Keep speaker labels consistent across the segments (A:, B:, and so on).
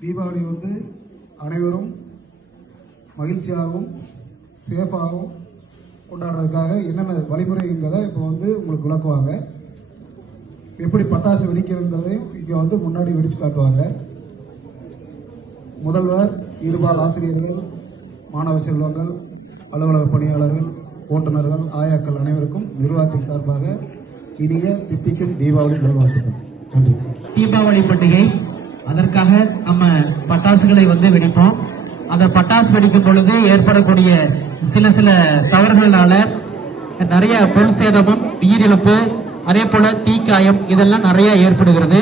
A: தீபாவளி வந்து அனைவரும் மகிழ்ச்சியாகவும் சேஃபாகவும் கொண்டாடுறதுக்காக என்னென்ன வழிமுறைங்கிறத இப்போ வந்து உங்களுக்கு விளக்குவாங்க. எப்படி பட்டாசு வெடிக்கிறதுங்கிறதையும் இங்கே வந்து முன்னாடி வெடிச்சு காட்டுவாங்க. முதல்வர் இருபால் ஆசிரியர்கள் மாணவ செல்வங்கள் அலுவலக பணியாளர்கள் ஓட்டுநர்கள் ஆயாக்கள் அனைவருக்கும் நிர்வாகத்தின் சார்பாக இனிய தித்திக்கும் தீபாவளி நல்வாழ்த்துக்கள். நன்றி.
B: தீபாவளி பண்டிகை அதற்காக நம்ம பட்டாசுகளை வந்து வெடிப்போம். அந்த பட்டாசு வெடிக்கும் பொழுது ஏற்படக்கூடிய சில சில தவறுகளால நிறைய பொருள் சேதமும் உயிரிழப்பு அதே போல தீக்காயம் இதெல்லாம் நிறைய ஏற்படுகிறது.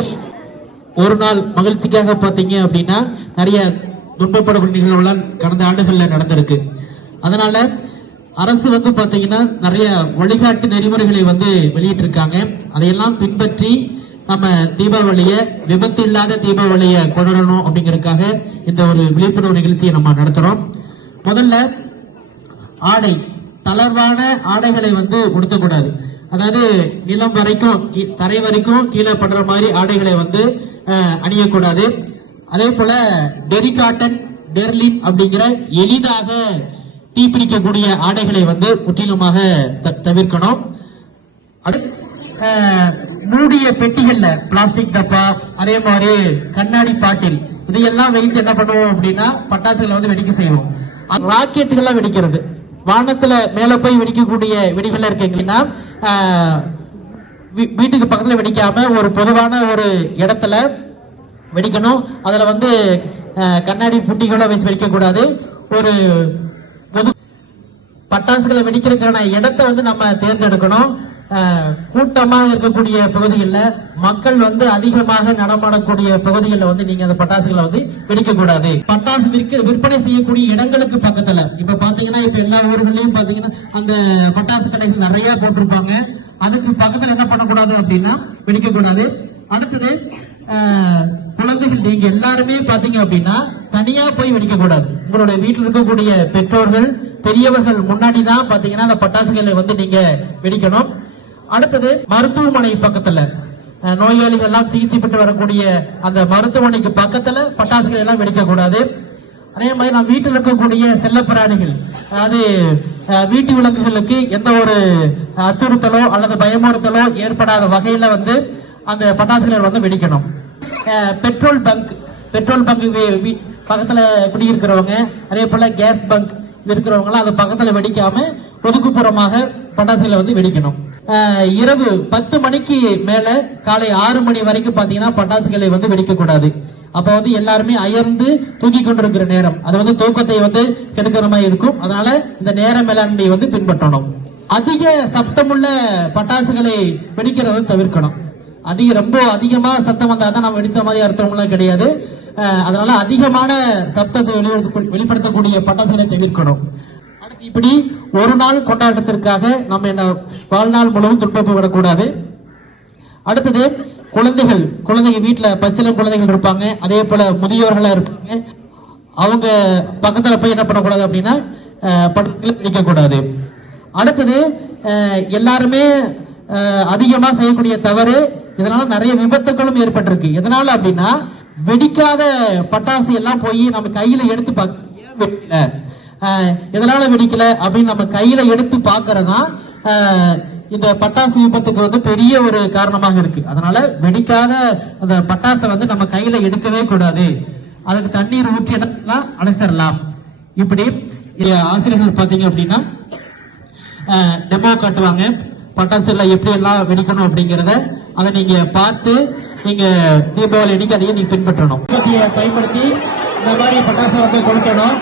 B: ஒரு நாள் மகிழ்ச்சிக்காக பார்த்தீங்க அப்படின்னா நிறைய துன்பப்படக்கூடிய நிகழ்வுலாம் கடந்த ஆண்டுகளில் நடந்திருக்கு. அதனால அரசு வந்து பார்த்தீங்கன்னா நிறைய வழிகாட்டு நெறிமுறைகளை வந்து வெளியிட்டிருக்காங்க. அதையெல்லாம் பின்பற்றி நம்ம தீபாவளிய விபத்து இல்லாத தீபாவளிய கொண்டாடணும் அப்படிங்கறதுக்காக இந்த ஒரு விழிப்புணர்வு நிகழ்ச்சியை நம்ம நடத்துறோம். முதல்ல ஆடை தளர்வான ஆடைகளை வந்து உடுத்தக்கூடாது அதாவது நிலம் வரைக்கும் தரை வரைக்கும் கீழே படுற மாதிரி ஆடைகளை வந்து அணியக்கூடாது. அதே போல டெரி காட்டன் டெர்லின் அப்படிங்கிற எளிதாக தீப்பிடிக்கக்கூடிய ஆடைகளை வந்து முற்றிலுமாக த- தவிர்க்கணும். அது மூடிய பெட்டிகள்ல பிளாஸ்டிக் டப்பா அதே மாதிரி கண்ணாடி பாட்டில் இதையெல்லாம் வைத்து என்ன பண்ணுவோம் அப்படின்னா பட்டாசுகளை வந்து வெடிக்க செய்வோம். ராக்கெட்டுகள்லாம் வெடிக்கிறது. வானத்துல மேல போய் வெடிக்கக்கூடிய வெடிகள் இருக்கீங்கன்னா அஹ், வீ- வீட்டுக்கு பக்கத்துல வெடிக்காம ஒரு பொதுவான ஒரு இடத்துல வெடிக்கணும். அதுல வந்து கண்ணாடி புட்டிகளோ வச்சு வெடிக்க கூடாது ஒரு பொது பட்டாசுகளை வெடிக்கிறதுக்கான இடத்தை வந்து நம்ம தேர்ந்தெடுக்கணும். கூட்டமாக கூட்டமா இருக்கக்கூடிய பகுதிகளில் மக்கள் வந்து அதிகமாக நடமாடக்கூடிய பகுதிகளில் வந்து நீங்க அந்த பட்டாசுகளை வந்து வெடிக்க கூடாது பட்டாசு விற்க விற்பனை செய்யக்கூடிய இடங்களுக்கு பக்கத்துல. இப்ப பாத்தீங்கன்னா இப்ப எல்லா ஊர்களையும் பாத்தீங்கன்னா அந்த பட்டாசு கடைகள் நிறைய போட்டிருப்பாங்க. அதுக்கு பக்கத்துல என்ன பண்ணக்கூடாது அப்படின்னா வெடிக்க கூடாது அடுத்தது குழந்தைகள் நீங்க எல்லாருமே பாத்தீங்க அப்படின்னா தனியா போய் வெடிக்க கூடாது உங்களுடைய வீட்டில் இருக்கக்கூடிய பெற்றோர்கள் பெரியவர்கள் முன்னாடி தான் பாத்தீங்கன்னா அந்த பட்டாசுகளை வந்து நீங்க வெடிக்கணும். அடுத்தது மருத்துவமனை பக்கத்துல. நோயாளிகள் எல்லாம் சிகிச்சை பெற்று வரக்கூடிய அந்த மருத்துவமனைக்கு பக்கத்துல பட்டாசுகள் எல்லாம் வெடிக்க கூடாது அதே மாதிரி நம்ம வீட்டில் இருக்கக்கூடிய செல்லப்பிராணிகள் அதாவது வீட்டு விலங்குகளுக்கு எந்த ஒரு அச்சுறுத்தலோ அல்லது பயமுறுத்தலோ ஏற்படாத வகையில வந்து அந்த பட்டாசுகளை வந்து வெடிக்கணும். பெட்ரோல் பங்க் பெட்ரோல் பங்க் பக்கத்துல குடியிருக்கிறவங்க அதே போல கேஸ் பங்க் இருக்கிறவங்க எல்லாம் அது பக்கத்துல வெடிக்காம ஒதுக்குப்புறமாக பட்டாசுகளை வந்து வெடிக்கணும். இரவு பத்து மணிக்கு மேல காலை ஆறு மணி வரைக்கும் பாத்தீங்கன்னா பட்டாசுகளை வந்து வெடிக்க கூடாது அப்ப வந்து எல்லாருமே அயர்ந்து தூக்கி கொண்டிருக்கிற நேரம். அது வந்து தூக்கத்தை வந்து கெடுக்கிற மாதிரி இருக்கும். அதனால இந்த நேர மேலாண்மையை வந்து பின்பற்றணும். அதிக சப்தமுள்ள பட்டாசுகளை வெடிக்கிறதை தவிர்க்கணும். அதிக ரொம்ப அதிகமா சத்தம் வந்தாதான் நம்ம வெடிச்ச மாதிரி அர்த்தம்லாம் கிடையாது. அதனால அதிகமான சப்தத்தை வெளி வெளிப்படுத்தக்கூடிய பட்டாசுகளை தவிர்க்கணும். இப்படி ஒரு நாள் கொண்டாட்டத்திற்காக நம்ம என்ன வாழ்நாள் முழுவதும் துன்பப்பு விடக்கூடாது அடுத்தது குழந்தைகள். குழந்தைங்க வீட்டில் பச்சிலம் குழந்தைகள் இருப்பாங்க. அதே போல முதியோர்களாக இருப்பாங்க. அவங்க பக்கத்தில் போய் என்ன பண்ணக்கூடாது அப்படின்னா அஹ், பிடிக்கக்கூடாது அடுத்தது எல்லாருமே அதிகமாக செய்யக்கூடிய தவறு இதனால நிறைய விபத்துகளும் ஏற்பட்டிருக்கு. எதனால அப்படின்னா வெடிக்காத பட்டாசு எல்லாம் போய் நம்ம கையில எடுத்து பார்க்க வெடிக்கல எதனால வெடிக்கல அப்படின்னு நம்ம கையில எடுத்து பாக்குறதா இந்த பட்டாசு விபத்துக்கு வந்து பெரிய ஒரு காரணமாக இருக்கு. அதனால வெடிக்காத அந்த பட்டாசை வந்து நம்ம கையில எடுக்கவே கூடாது. அதுக்கு தண்ணீர் ஊற்றி இடம்லாம் அழைச்சிடலாம் இப்படி ஆசிரியர்கள் பாத்தீங்க அப்படின்னா டெமோ காட்டுவாங்க. பட்டாசுல எப்படி எல்லாம் வெடிக்கணும் அப்படிங்கறத அதை நீங்க பார்த்து நீங்க தீபாவளி அன்னைக்கு அதையும் நீங்க பின்பற்றணும். பயன்படுத்தி இந்த மாதிரி பட்டாசை வந்து கொளுத்தணும்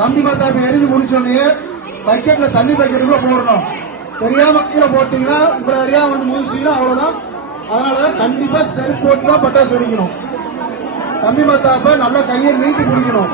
A: கம்பி மத்தாப்பு எரிஞ்சு முடிச்சோடனே பக்கெட்ல தண்ணி பக்கெட்டுக்குள்ள போடணும். தெரியாம கீழே போட்டீங்கன்னா உங்களை அறியாம வந்து முடிச்சிட்டீங்கன்னா அவ்வளவுதான். அதனால கண்டிப்பா செருப்பு போட்டு தான் பட்டாசு வெடிக்கணும். கம்பி மத்தாப்ப நல்லா கையை நீட்டி பிடிக்கணும்.